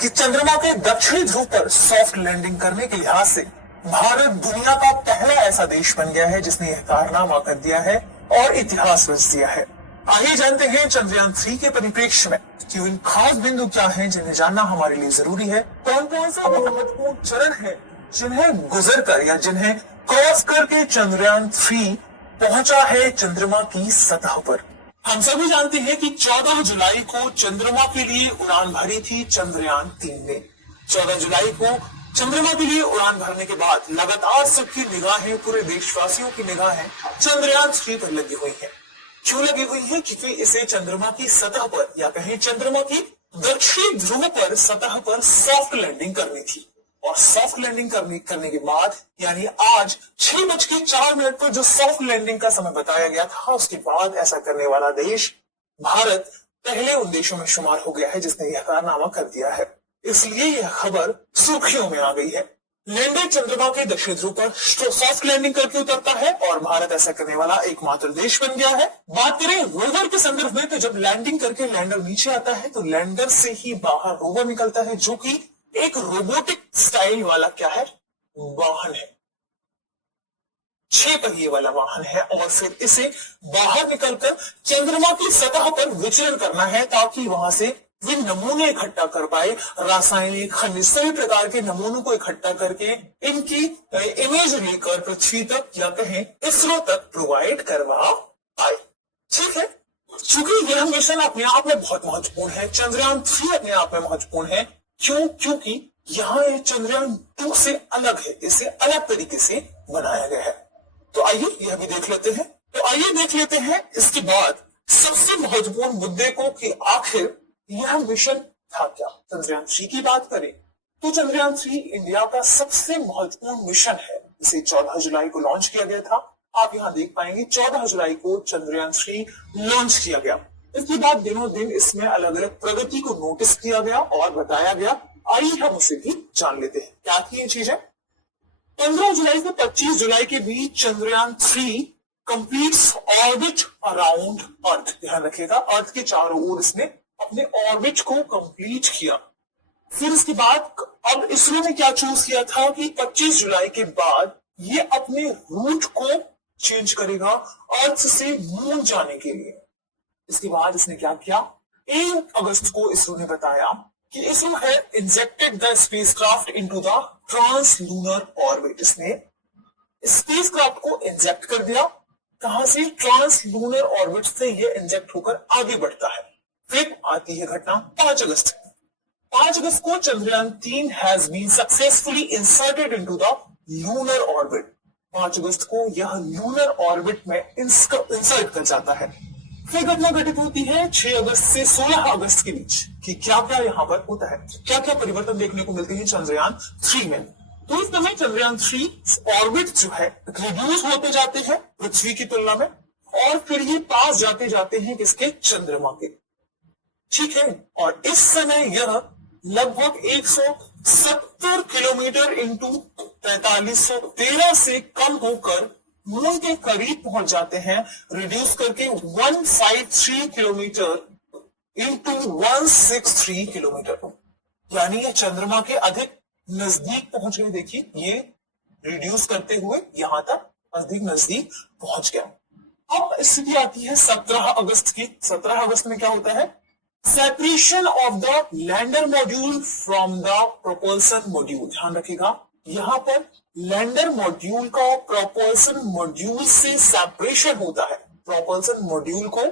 कि चंद्रमा के दक्षिणी ध्रुव पर सॉफ्ट लैंडिंग करने के लिहाज से भारत दुनिया का पहला ऐसा देश बन गया है जिसने यह कारनामा कर दिया है और इतिहास रच दिया है। आइए जानते हैं चंद्रयान 3 के परिप्रेक्ष्य में कि इन खास बिंदु क्या हैं जिन्हें जानना हमारे लिए जरूरी है। कौन कौन सा महत्वपूर्ण चरण है जिन्हें गुजर कर या जिन्हें क्रॉस करके चंद्रयान 3 पहुंचा है चंद्रमा की सतह पर। हम सभी जानते हैं कि 14 जुलाई को चंद्रमा के लिए उड़ान भरी थी चंद्रयान 3 ने। 14 जुलाई को चंद्रमा के लिए उड़ान भरने के बाद लगातार सबकी निगाहें, पूरे देशवासियों की निगाहें चंद्रयान 3 पर लगी हुई है। क्यों लगी हुई है? क्योंकि इसे चंद्रमा की सतह पर या कहीं चंद्रमा की दक्षिणी ध्रुव पर सतह पर सॉफ्ट लैंडिंग करनी थी। और सॉफ्ट लैंडिंग करने के बाद यानी आज 6:04 पर जो सॉफ्ट लैंडिंग का समय बताया गया था, उसके बाद ऐसा करने वाला देश भारत पहले उन देशों में शुमार हो गया है जिसने यह कारनामा कर दिया है। इसलिए यह खबर सुर्खियों में आ गई है। लैंडर चंद्रमा के दक्षिण ध्रुव पर सॉफ्ट लैंडिंग करके उतरता है और भारत ऐसा करने वाला एकमात्र देश बन गया है। बात करें रोवर के संदर्भ में, तो जब लैंडिंग करके लैंडर नीचे आता है तो लैंडर से ही बाहर रोवर निकलता है, जो कि एक रोबोटिक स्टाइल वाला क्या है, वाहन है, 6 पहिए वाला वाहन है। और फिर इसे बाहर निकलकर चंद्रमा की सतह पर विचरण करना है ताकि वहां से वे नमूने इकट्ठा कर पाए, रासायनिक, खनिज, सभी प्रकार के नमूनों को इकट्ठा करके इनकी इमेज लेकर पृथ्वी तक या कहें इसरो तक प्रोवाइड करवा पाए। ठीक है, चूंकि यह मिशन अपने आप में बहुत महत्वपूर्ण है, चंद्रयान 3 अपने आप में महत्वपूर्ण है। क्यों? क्योंकि यहाँ ये चंद्रयान 2 से अलग है, इसे अलग तरीके से बनाया गया है। तो आइए यह भी देख लेते हैं। इसके बाद सबसे महत्वपूर्ण मुद्दे को कि आखिर यह मिशन था क्या। चंद्रयान 3 की बात करें तो चंद्रयान 3 इंडिया का सबसे महत्वपूर्ण मिशन है। इसे 14 जुलाई को लॉन्च किया गया था। आप यहाँ देख पाएंगे 14 जुलाई को चंद्रयान 3 लॉन्च किया गया। इसके बाद दिनों दिन इसमें अलग अलग प्रगति को नोटिस किया गया और बताया गया। आइए हम उसे भी जान लेते हैं क्या थी ये चीजें। 15 जुलाई से 25 जुलाई के बीच चंद्रयान 3 कंप्लीट्स ऑर्बिट अराउंड अर्थ। ध्यान रखिएगा, अर्थ के चारों ओर इसने अपने ऑर्बिट को कंप्लीट किया। फिर इसके बाद अब इसरो ने क्या चूज किया था कि 25 जुलाई के बाद ये अपने रूट को चेंज करेगा अर्थ से मून जाने के लिए। इसके बाद इसने क्या किया, 1 अगस्त को इसरो ने बताया कि इसरो है injected the spacecraft into the translunar orbit. इसने स्पेसक्राफ्ट को इंजेक्ट कर दिया। कहां से? ट्रांसलूनर ऑर्बिट से ये इंजेक्ट होकर आगे बढ़ता है। फिर आती है घटना 5 अगस्त। 5 अगस्त को Chandrayaan 3 has been successfully inserted into the lunar orbit. 5 अगस्त को यह लूनर ऑर्बिट में इंसर्ट कर जाता है। फिर घटना घटित होती है 6 अगस्त से 16 अगस्त के बीच कि क्या क्या यहाँ पर होता है, क्या क्या परिवर्तन देखने को मिलते हैं चंद्रयान 3 में। तो इस समय चंद्रयान 3 ऑर्बिट जो है रिड्यूस होते जाते हैं पृथ्वी की तुलना में, और फिर ये पास जाते जाते हैं किसके? चंद्रमा के। ठीक है, और इस समय यह लगभग 170 किलोमीटर इंटू 4313 से कम होकर मून के करीब पहुंच जाते हैं, रिड्यूस करके 153 किलोमीटर इंटू 163 किलोमीटर, यानी ये चंद्रमा के अधिक नजदीक पहुंच गए। देखिए ये रिड्यूस करते हुए यहां तक अधिक नजदीक पहुंच गया। अब स्थिति आती है 17 अगस्त की। 17 अगस्त में क्या होता है? Separation of the lander module from the propulsion module. ध्यान रखिएगा, यहां पर लैंडर मॉड्यूल का प्रोपल्सन मॉड्यूल से सेपरेशन होता है। प्रोपल्सन मॉड्यूल को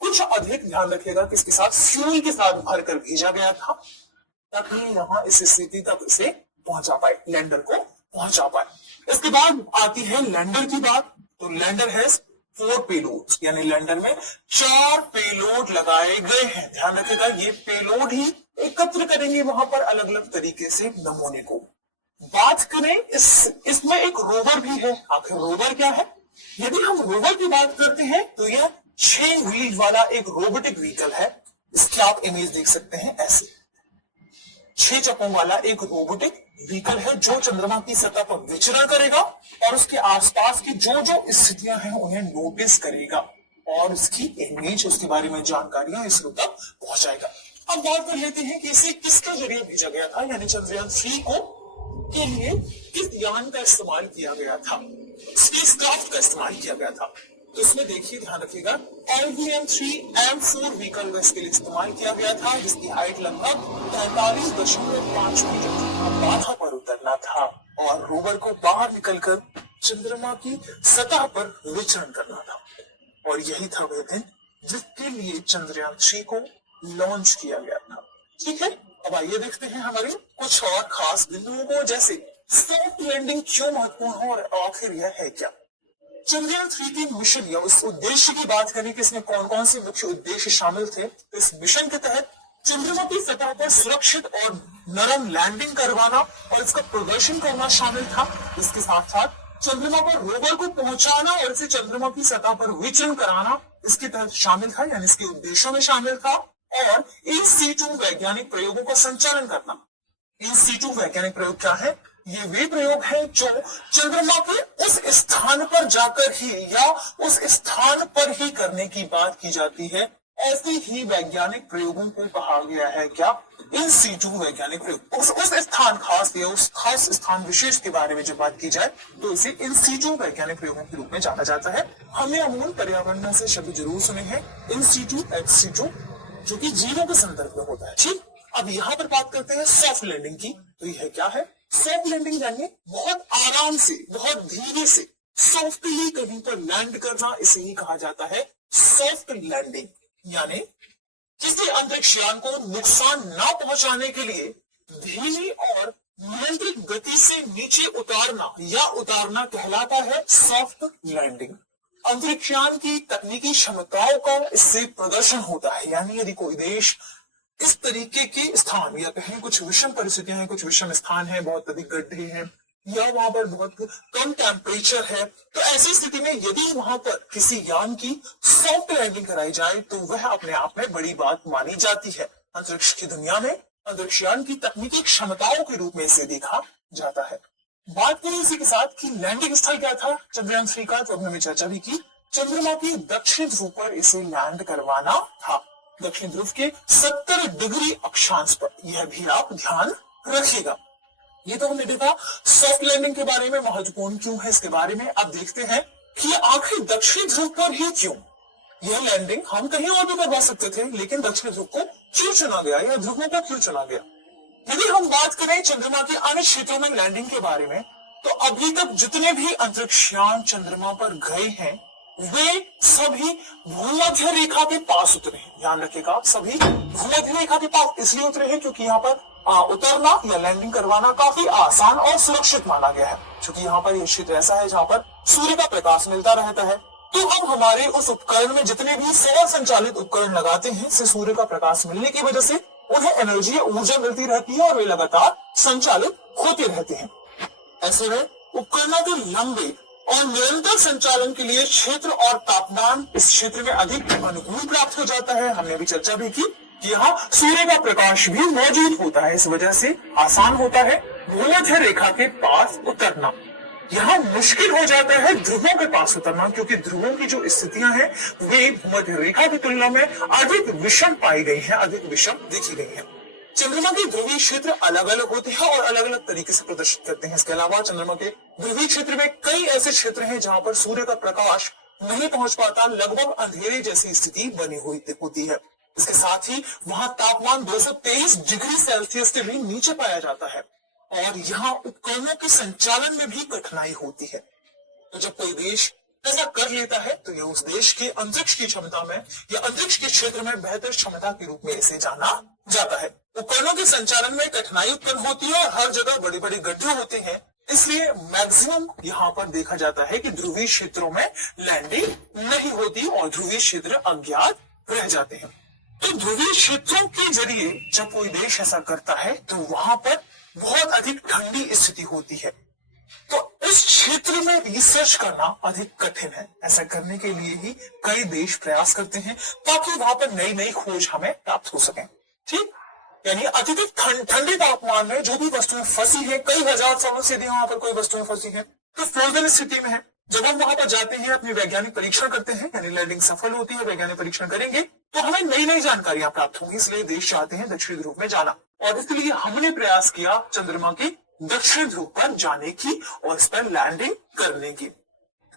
कुछ अधिक, ध्यान रखिएगा, किसके साथ? फ्यूल के साथ भरकर भेजा गया था ताकि यहां इस स्थिति तक इसे पहुंचा पाए, लैंडर को पहुंचा पाए। इसके बाद आती है लैंडर की बात। तो लैंडर है 4 पेलोड, यानी लैंडर में 4 पेलोड लगाए गए हैं। ध्यान रखिएगा, ये पेलोड ही एकत्र करेंगे वहां पर अलग अलग तरीके से नमूने को। बात करें इसमें एक रोवर भी है। आखिर रोवर क्या है? यदि हम रोवर की बात करते हैं तो यह 6 व्हील वाला एक रोबोटिक व्हीकल है। इसकी आप इमेज देख सकते हैं ऐसे 6 चक्कों वाला एक रोबोटिक व्हीकल है जो चंद्रमा की सतह पर विचरण करेगा और उसके आसपास की जो जो स्थितियां हैं उन्हें नोटिस करेगा और उसकी इमेज, उसके बारे में जानकारियां इसरो तक पहुंचाएगा। अब बात कर लेते हैं कि इसे किसके जरिए भेजा गया था, यानी चंद्रयान 3 को के लिए किस यान का इस्तेमाल किया गया था, स्पेसक्राफ्ट का इस्तेमाल किया गया था। तो इसमें देखिए, ध्यान रखिएगा, LVM-3M4 व्हीकल का इसके लिए इस्तेमाल किया गया था, जिसकी हाइट लगभग 43.5 मीटर थी। बाधा पर उतरना था और रोवर को बाहर निकलकर चंद्रमा की सतह पर विचरण करना था, और यही था वह दिन जिसके लिए चंद्रयान 3 को लॉन्च किया गया था। ठीक है, अब आइए देखते हैं हमारे कुछ और खास बिंदुओं को, जैसे सॉफ्ट लैंडिंग क्यों महत्वपूर्ण है और आखिर यह है क्या। चंद्रयान 3 के मिशन या उस उद्देश्य की बात करें कि इसमें कौन कौन से मुख्य उद्देश्य शामिल थे, तो इस मिशन के तहत चंद्रमा की सतह पर सुरक्षित और नरम लैंडिंग करवाना और इसका प्रदर्शन करना शामिल था। इसके साथ साथ चंद्रमा पर रोवर को पहुंचाना और इसे चंद्रमा की सतह पर विचरण कराना इसके तहत शामिल था, यानी इसके उद्देश्यों में शामिल था। और इन सीटू वैज्ञानिक प्रयोगों का संचालन करना। इन सीटू वैज्ञानिक प्रयोग क्या है? ये वे प्रयोग है जो चंद्रमा के उस स्थान पर जाकर ही या उस स्थान पर ही करने की बात की जाती है। ऐसे ही वैज्ञानिक प्रयोगों को कहा गया है क्या? इन सीटू वैज्ञानिक प्रयोग। उस स्थान खास या उस खास स्थान विशेष के बारे में जब बात की जाए तो इसे इन सीटू वैज्ञानिक प्रयोगों के रूप में जाना जाता है। हमने अमूल पर्यावरण में से शब्द जरूर सुने हैं, इन सीटू एक्स सीटू, जो कि जीवों के संदर्भ में होता है। ठीक, अब यहाँ पर बात करते हैं सॉफ्ट लैंडिंग की। तो यह क्या है? सॉफ्ट लैंडिंग यानी बहुत आराम से, बहुत धीरे से, सॉफ्टली कहीं पर लैंड करना, इसे ही कहा जाता है सॉफ्ट लैंडिंग। यानी किसी अंतरिक्ष यान को नुकसान न पहुंचाने के लिए धीमी और नियंत्रित गति से नीचे उतारना या उतारना कहलाता है सॉफ्ट लैंडिंग। अंतरिक्ष यान की तकनीकी क्षमताओं का इससे प्रदर्शन होता है। यानी यदि कोई देश इस तरीके के स्थान या कहीं कुछ विषम परिस्थितियां हैं, कुछ विषम स्थान है, बहुत अधिक गड्ढे हैं या वहां पर बहुत कम टेम्परेचर है, तो ऐसी स्थिति में यदि वहां पर किसी यान की सॉफ्ट लैंडिंग कराई जाए तो वह अपने आप में बड़ी बात मानी जाती है। अंतरिक्ष की दुनिया में अंतरिक्ष यान की तकनीकी क्षमताओं के रूप में इसे देखा जाता है। बात करें इसी के साथ कि लैंडिंग स्थल क्या था चंद्रयान 3 का, तो हमने चर्चा भी की। चंद्रमा के दक्षिण ध्रुव पर इसे लैंड करवाना था, दक्षिण ध्रुव के 70 डिग्री अक्षांश पर। यह भी आप ध्यान रखिएगा। ये तो हमने देखा सॉफ्ट लैंडिंग के बारे में। महत्वपूर्ण क्यों है इसके बारे में अब देखते हैं कि आखिर दक्षिण ध्रुव पर ही क्यों यह लैंडिंग हम कहीं और भी करवा सकते थे, लेकिन दक्षिण ध्रुव को क्यों चुना गया या ध्रुवों को क्यों चुना गया। यदि हम बात करें चंद्रमा के अन्य क्षेत्रों में लैंडिंग के बारे में, तो अभी तक जितने भी अंतरिक्ष यान चंद्रमा पर गए हैं वे सभी भूमध्य रेखा के पास उतरे हैं। ध्यान रखिएगा, सभी भूमध्य रेखा के पास इसलिए उतरे हैं क्योंकि यहाँ पर उतरना या लैंडिंग करवाना काफी आसान और सुरक्षित माना गया है, क्योंकि यहाँ पर यह क्षेत्र ऐसा है जहाँ पर सूर्य का प्रकाश मिलता रहता है। तो अब हमारे उस उपकरण में जितने भी सौर संचालित उपकरण लगाते हैं, इससे सूर्य का प्रकाश मिलने की वजह से उन्हें एनर्जी या ऊर्जा मिलती रहती है और वे लगातार संचालित होते रहते हैं। ऐसे में उपकरणों के लंबे और निरंतर संचालन के लिए क्षेत्र और तापमान इस क्षेत्र में अधिक अनुकूल प्राप्त हो जाता है। हमने भी चर्चा भी की कि यहाँ सूर्य का प्रकाश भी मौजूद होता है, इस वजह से आसान होता है भूमध्य रेखा के पास उतरना। यहाँ मुश्किल हो जाता है ध्रुवों के पास उतरना, क्योंकि ध्रुवों की जो स्थितियां हैं वे भूमध्य रेखा की तुलना में अधिक विषम पाई गई हैं, अधिक विषम देखी गई हैं। चंद्रमा के ध्रुवीय क्षेत्र अलग अलग होते हैं और अलग अलग तरीके से प्रदर्शित करते हैं। इसके अलावा चंद्रमा के ध्रुवीय क्षेत्र में कई ऐसे क्षेत्र हैं जहां पर सूर्य का प्रकाश नहीं पहुंच पाता, लगभग अंधेरे जैसी स्थिति बनी हुई होती है। इसके साथ ही वहां तापमान 223 डिग्री सेल्सियस से भी नीचे पाया जाता है और यहाँ उपकरणों के संचालन में भी कठिनाई होती है। तो जब कोई देश ऐसा कर लेता है तो यह उस देश के अंतरिक्ष की क्षमता में या अंतरिक्ष के क्षेत्र में बेहतर क्षमता के रूप में इसे जाना जाता है। उपकरणों के संचालन में कठिनाई उत्पन्न होती है और हर जगह बड़े बड़े गड्ढे होते हैं, इसलिए मैक्सिमम यहाँ पर देखा जाता है कि ध्रुवीय क्षेत्रों में लैंडिंग नहीं होती और ध्रुवीय क्षेत्र अज्ञात रह जाते हैं। तो ध्रुवीय क्षेत्रों के जरिए जब कोई देश ऐसा करता है तो वहां पर बहुत अधिक ठंडी स्थिति होती है, तो इस क्षेत्र में रिसर्च करना अधिक कठिन है। ऐसा करने के लिए ही कई देश प्रयास करते हैं ताकि वहां पर नई नई खोज हमें प्राप्त हो सके। ठीक, यानी अत्यधिक ठंडे तापमान में जो भी वस्तुएं फंसी है, कई हजार सालों से यदि वहां पर कोई वस्तुएं फंसी है तो फ्रोजन स्थिति में है। जब हम वहां पर जाते हैं, अपनी वैज्ञानिक परीक्षण करते हैं, यानी लैंडिंग सफल होती है, वैज्ञानिक परीक्षण करेंगे तो हमें नई नई जानकारियां प्राप्त होंगी, इसलिए देश चाहते हैं दक्षिण ध्रुव में जाना, और इसलिए हमने प्रयास किया चंद्रमा के दक्षिण ध्रुव पर जाने की और इस पर लैंडिंग करने की।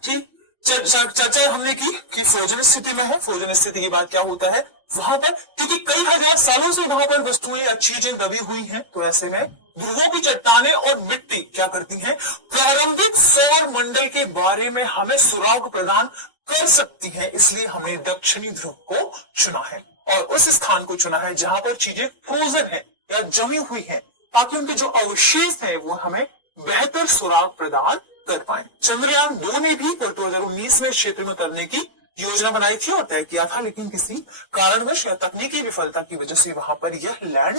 ठीक, चर्चा हमने की कि फ्रोजन स्थिति में है। फ्रोजन स्थिति के बाद क्या होता है वहां पर, क्योंकि कई हजार सालों से वहां पर वस्तुएं या चीजें दबी हुई हैं, तो ऐसे में ध्रुवों की चट्टानें और मिट्टी क्या करती हैं, प्रारंभिक सौर मंडल के बारे में हमें सुराग प्रदान कर सकती है। इसलिए हमने दक्षिणी ध्रुव को चुना है और उस स्थान को चुना है जहां पर चीजें फ्रोजन है या जमी हुई है, ताकि उनके जो अवशेष है वो हमें बेहतर सुराग प्रदान कर पाए। चंद्रयान 2 ने भी 2019 में क्षेत्र में उतरने की योजना बनाई थी और तय किया था, लेकिन किसी कारणवश या तकनीकी विफलता की वजह से वहां पर यह लैंड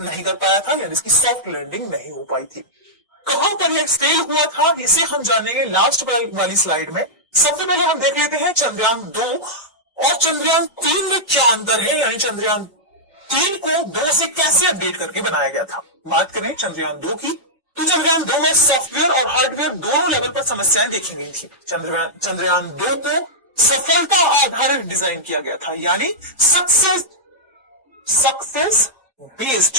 नहीं कर पाया था, यानी इसकी सॉफ्ट लैंडिंग नहीं हो पाई थी। कहां पर यह फेल हुआ था इसे हम जानेंगे लास्ट वाली स्लाइड में। सबसे पहले हम देख लेते हैं चंद्रयान 2 और चंद्रयान 3 में क्या अंतर है, यानी चंद्रयान 3 को 2 से कैसे अपडेट करके बनाया गया था। बात करें चंद्रयान 2 की, तो चंद्रयान 2 में सॉफ्टवेयर और हार्डवेयर दोनों लेवल पर समस्याएं देखी गई थी। चंद्रयान 2 को सफलता आधारित डिजाइन किया गया था, यानी सक्सेस बेस्ड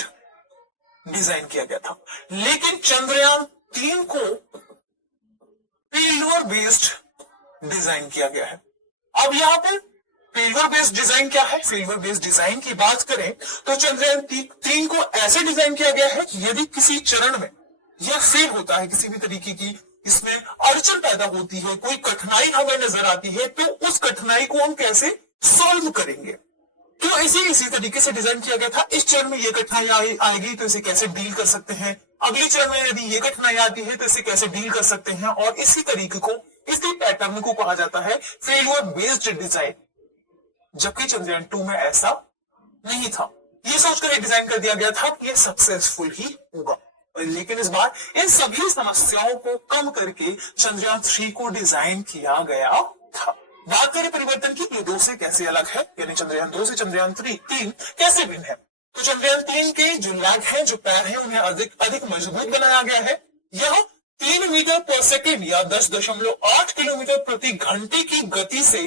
डिजाइन किया गया था, लेकिन चंद्रयान 3 को फेल्यूर बेस्ड डिजाइन किया गया है। अब यहाँ पर फेल्यूर बेस्ड डिजाइन क्या है, फेल्यूर बेस्ड डिजाइन की बात करें तो चंद्रयान 3 को ऐसे डिजाइन किया गया है कि यदि किसी चरण में यह फेल होता है, किसी भी तरीके की इसमें अड़चन पैदा होती है, कोई कठिनाई हमें नजर आती है, तो उस कठिनाई को हम कैसे सॉल्व करेंगे। तो इसी तरीके से डिजाइन किया गया था। इस चरण में ये कठिनाई आएगी तो इसे कैसे डील कर सकते हैं, अगले चरण में यदि ये कठिनाई आती है तो इसे कैसे डील कर सकते हैं, और इसी तरीके को, इसी पैटर्न को कहा जाता है फेल्यूर बेस्ड डिजाइन। जबकि चंद्रयान 2 में ऐसा नहीं था, ये सोचकर डिजाइन कर दिया गया था कि ये सक्सेसफुल ही होगा, लेकिन इस बार इन सभी समस्याओं को कम करके चंद्रयान 3 को डिजाइन किया गया था। बात करें परिवर्तन की, ये 2 से कैसे अलग है, यानी चंद्रयान 2 से चंद्रयान 3 कैसे भिन्न है। तो चंद्रयान 3 के जो लेग है, जो पैर है, उन्हें अधिक मजबूत बनाया गया है। यह 3 मीटर पर सेकेंड या 10.8 किलोमीटर प्रति घंटे की गति से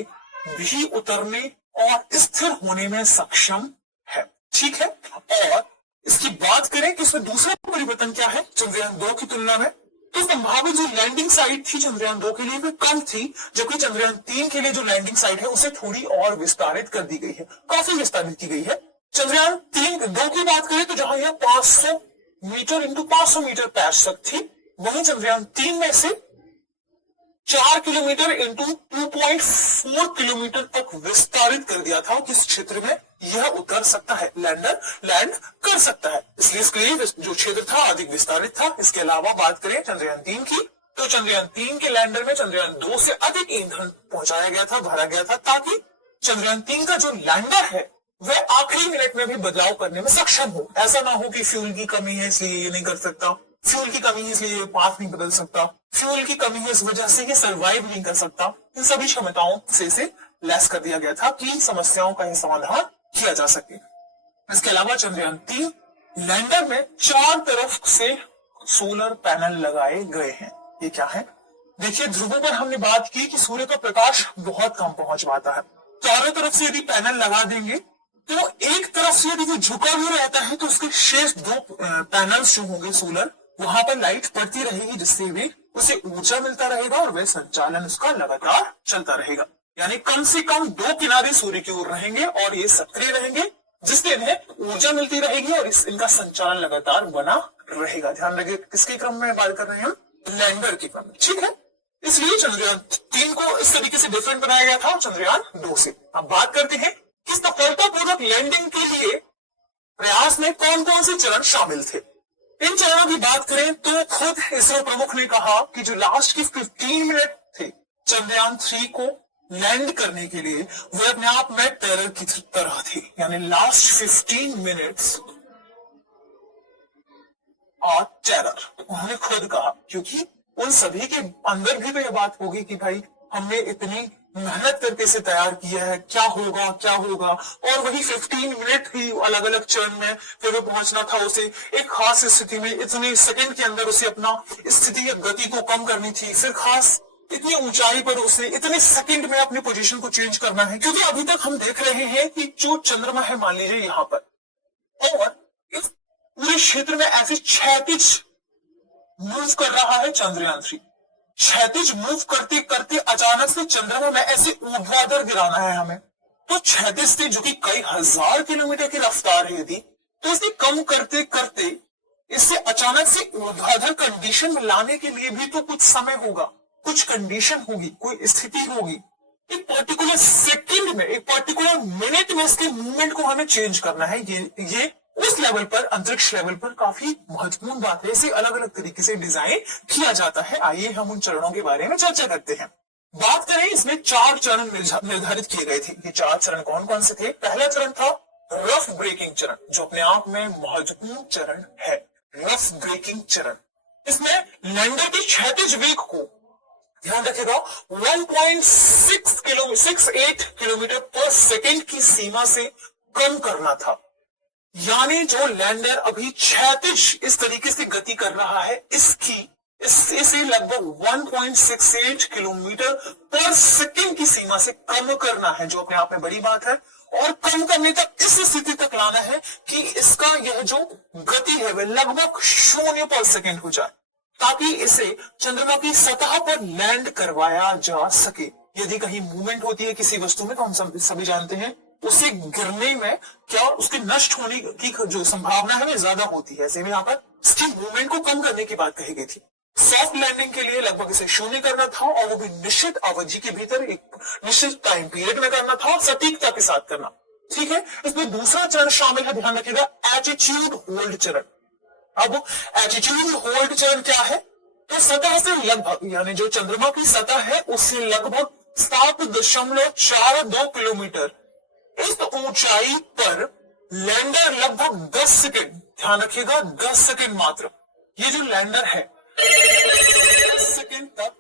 भी उतरने और स्थिर होने में सक्षम है। ठीक है, और इसकी बात करें कि इसमें दूसरा परिवर्तन क्या है चंद्रयान 2 की तुलना में, तो संभावित जो लैंडिंग साइट थी चंद्रयान 2 के लिए वो कम थी, जबकि चंद्रयान 3 के लिए जो लैंडिंग साइट है उसे थोड़ी और विस्तारित कर दी गई है, काफी विस्तारित की गई है। चंद्रयान 2 की बात करें तो जहां यह 500 मीटर इंटू 500 मीटर पैच तक थी, वहीं चंद्रयान 3 में से 4 किलोमीटर इंटू 2.4 किलोमीटर तक विस्तारित कर दिया था, किस क्षेत्र में यह उतर सकता है, लैंडर लैंड कर सकता है, इसलिए इसके लिए जो क्षेत्र था अधिक विस्तारित था। इसके अलावा बात करें चंद्रयान 3 की, तो चंद्रयान 3 के लैंडर में चंद्रयान 2 से अधिक ईंधन पहुंचाया गया था, भरा गया था, ताकि चंद्रयान 3 का जो लैंडर है वह आखिरी मिनट में भी बदलाव करने में सक्षम हो। ऐसा ना हो कि फ्यूल की कमी है इसलिए ये नहीं कर सकता, फ्यूल की कमी है इसलिए ये पाथ नहीं बदल सकता, फ्यूल की कमी है इस वजह से ये सर्वाइव नहीं कर सकता। इन सभी क्षमताओं से लेस कर दिया गया था कि समस्याओं का समाधान किया जा सके। इसके अलावा चंद्रयान 3 लैंडर में 4 तरफ से सोलर पैनल लगाए गए हैं। ये क्या है, देखिए ध्रुवों पर हमने बात की कि सूर्य का प्रकाश बहुत कम पहुंच पाता है, चारों तरफ से यदि पैनल लगा देंगे तो एक तरफ से यदि वो झुका भी रहता है तो उसके शेष 2 पैनल्स जो होंगे सोलर, वहां पर लाइट पड़ती रहेगी, जिससे भी उसे ऊर्जा मिलता रहेगा और वह संचालन उसका लगातार चलता रहेगा। यानी कम से कम 2 किनारे सूर्य की ओर रहेंगे और ये सक्रिय रहेंगे, जिससे इन्हें ऊर्जा मिलती रहेगी और इनका संचालन लगातार बना रहेगा। ध्यान रखिए किसके क्रम में बात कर रहे हैं हम, लैंडर के क्रम में। ठीक है, इसलिए चंद्रयान 3 को इस तरीके से डिफरेंट बनाया गया था चंद्रयान 2 से। अब बात करते हैं कि सफलतापूर्वक लैंडिंग के लिए प्रयास में कौन कौन से चरण शामिल थे। इन चरणों की बात करें तो खुद इसरो प्रमुख ने कहा कि जो लास्ट की 15 मिनट थे चंद्रयान 3 को लैंड करने के लिए, वो अपने आप में टेरर की तरह थे, यानी लास्ट 15 मिनट्स और टेरर, उन्होंने खुद कहा, क्योंकि उन सभी के अंदर भी तो यह बात होगी कि भाई हमने इतनी मेहनत करके इसे तैयार किया है, क्या होगा क्या होगा, और वही 15 मिनट ही अलग अलग चरण में फिर पहुंचना था उसे एक खास स्थिति में, इतने सेकंड के अंदर उसे अपना स्थिति या गति को कम करनी थी, फिर खास इतनी ऊंचाई पर उसे इतने सेकंड में अपनी पोजीशन को चेंज करना है, क्योंकि अभी तक हम देख रहे हैं कि जो चंद्रमा है मान लीजिए यहाँ पर, और इस पूरे क्षेत्र में ऐसे क्षैतिज मूव कर रहा है चंद्रयान-3। क्षैतिज मूव करते करते अचानक से चंद्रमा में ऐसे ऊर्ध्वाधर गिराना है हमें, तो क्षैतिज से जो कि कई हजार किलोमीटर की रफ्तार है यदि, तो इसे कम करते करते इससे अचानक से ऊर्ध्वाधर कंडीशन में लाने के लिए भी तो कुछ समय होगा, कुछ कंडीशन होगी, कोई स्थिति होगी। एक पर्टिकुलर सेकंड में, एक पर्टिकुलर मिनट में इसके मूवमेंट को हमें चेंज करना है। ये उस लेवल पर, अंतरिक्ष लेवल पर काफी महत्वपूर्ण बात है। इसे अलग अलग तरीके से डिजाइन किया जाता है। आइए हम उन चरणों के बारे में चर्चा करते हैं। बात करें, इसमें 4 चरण निर्धारित किए गए थे। ये 4 चरण कौन कौन से थे? पहला चरण था रफ ब्रेकिंग चरण, जो अपने आप में महत्वपूर्ण चरण है। रफ ब्रेकिंग चरण, इसमें लैंडर के क्षैतिज वेग को, ध्यान रखिएगा, 1.68 किलोमीटर पर सेकेंड की सीमा से कम करना था। यानी जो लैंडर अभी क्षैतिज इस तरीके से गति कर रहा है, इसे लगभग 1.68 किलोमीटर पर सेकेंड की सीमा से कम करना है, जो अपने आप में बड़ी बात है। और कम करने तक, इस स्थिति तक लाना है कि इसका यह जो गति है वह लगभग 0 पर सेकेंड हो जाए, ताकि इसे चंद्रमा की सतह पर लैंड करवाया जा सके। यदि कहीं मूवमेंट होती है किसी वस्तु में, तो हम सभी जानते हैं उसे गिरने में क्या, उसके नष्ट होने की जो संभावना है वह ज्यादा होती है। ऐसे में यहाँ पर इसकी मूवमेंट को कम करने की बात कही गई थी। सॉफ्ट लैंडिंग के लिए लगभग इसे 0 करना था, और वो भी निश्चित अवधि के भीतर, एक निश्चित टाइम पीरियड में करना था, और सटीकता के साथ करना। ठीक है, इसमें दूसरा चरण शामिल है, ध्यान रखिएगा, एटीट्यूड होल्ड चरण। अब एटीट्यूड होल्ड चरण क्या है? तो सतह से लगभग, यानी जो चंद्रमा की सतह है उससे लगभग 7.42 किलोमीटर इस ऊंचाई पर लैंडर लगभग 10 सेकेंड, ध्यान रखिएगा 10 सेकेंड मात्र, ये जो लैंडर है 10 सेकेंड तक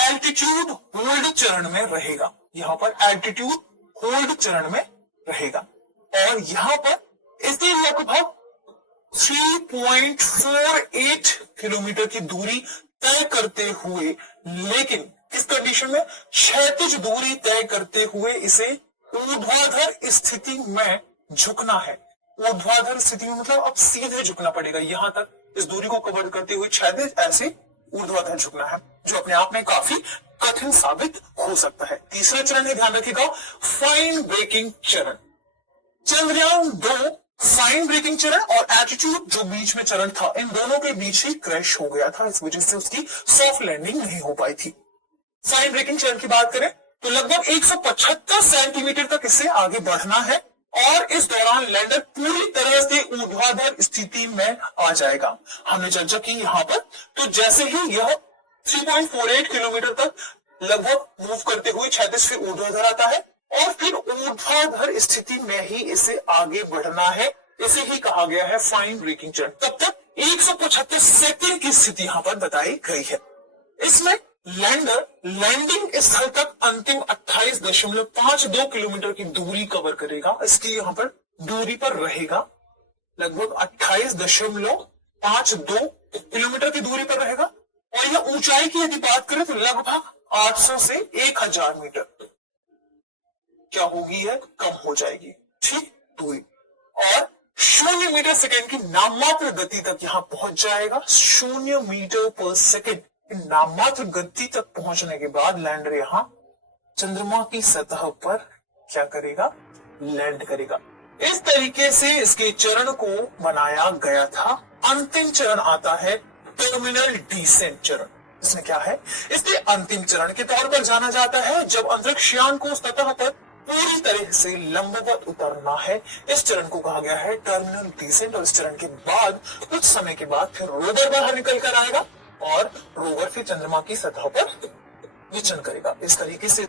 एल्टीट्यूड होल्ड चरण में रहेगा। यहां पर एल्टीट्यूड होल्ड चरण में रहेगा, और यहां पर इसे लगभग 3.48 किलोमीटर की दूरी तय करते हुए, लेकिन किस कंडीशन में? क्षैतिज दूरी तय करते हुए इसे ऊर्ध्वाधर स्थिति में झुकना है। ऊर्ध्वाधर स्थिति में मतलब अब सीधे झुकना पड़ेगा, यहां तक इस दूरी को कवर करते हुए क्षैतिज ऐसे ऊर्ध्वाधर झुकना है, जो अपने आप में काफी कठिन साबित हो सकता है। तीसरा चरण है, ध्यान रखिएगा, फाइन ब्रेकिंग चरण। चंद्रयान-2 फाइन ब्रेकिंग चरण और एटीट्यूड जो बीच में चरण था, इन दोनों के बीच ही क्रैश हो गया था, इस वजह से उसकी सॉफ्ट लैंडिंग नहीं हो पाई थी। फाइन ब्रेकिंग चरण की बात करें तो लगभग 175 सेंटीमीटर तक इसे आगे बढ़ना है, और इस दौरान लैंडर पूरी तरह से ऊर्ध्वाधर स्थिति में आ जाएगा। हमने चर्चा की यहां पर, तो जैसे ही यह 3.48 किलोमीटर तक लगभग मूव करते हुए क्षैतिज से ऊर्ध्वाधर आता है, और फिर ऊर्ध्वाधर स्थिति में ही इसे आगे बढ़ना है। इसे ही कहा गया है फाइन ब्रेकिंग चरण। तब तक 175 सेकंड की स्थिति यहां पर बताई गई है। इसमें लैंडर लैंडिंग स्थल तक अंतिम 28.52 किलोमीटर की दूरी कवर करेगा। इसकी यहां पर दूरी पर रहेगा, लगभग 28.52 किलोमीटर की दूरी पर रहेगा, और यह ऊंचाई की यदि बात करें तो लगभग 800 से 1000 मीटर क्या होगी, है कम हो जाएगी, ठीक दूरी, और 0 मीटर सेकेंड की नाममात्र गति तक यहां पहुंच जाएगा। 0 मीटर पर सेकेंड नाममात्र गति तक पहुंचने के बाद लैंडर यहां चंद्रमा की सतह पर क्या करेगा, लैंड करेगा। इस तरीके से इसके चरण को बनाया गया था। अंतिम चरण आता है टर्मिनल डिसेंट चरण। इसमें क्या है, इसे अंतिम चरण के तौर पर जाना जाता है, जब अंतरिक्ष यान को सतह पर पूरी तरह से लंबवत उतरना है। इस चरण को कहा गया है टर्मिनल डिसेंट, और इस चरण के बाद कुछ समय के बाद फिर रोवर बाहर निकल कर आएगा, और रोवर फिर चंद्रमा की सतह पर विचरण करेगा। इस तरीके से